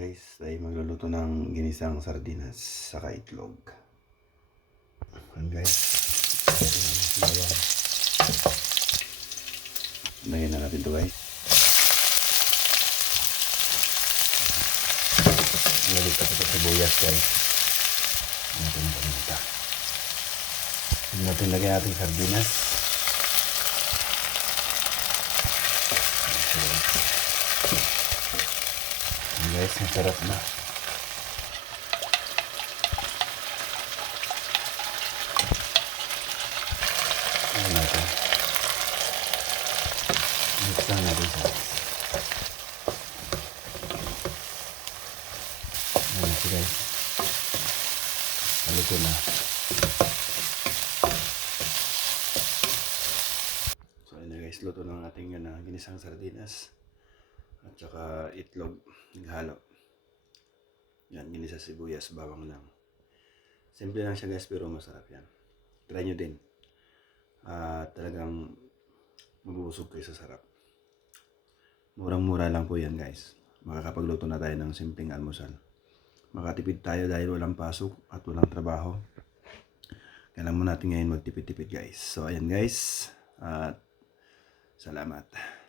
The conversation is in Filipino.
guys, tayo magluluto ng ginisang sardinas saka itlog. Ayan guys. Lagyan na natin to guys. Lagyan pa sa sibuyas guys. Natin. Ayan natin lagyan natin sardinas. Ayan guys, masarap na. Ayan natin. Mix lang natin sa Ayan na guys. Halito na. So ayun na guys, luto ng ating yun na ginisang sardinas. At saka itlog, naghalo. Yan, ginisa sibuyas, bawang lang. Simple lang siya guys, pero masarap yan. Try nyo din. At talagang mabubusog kayo sa sarap. Murang-mura lang po yan guys. Makakapagluto na tayo ng simpleng almusal. Makatipid tayo dahil walang pasok at walang trabaho. Kailangan mo natin ngayon magtipid-tipid guys. So ayan guys. At salamat.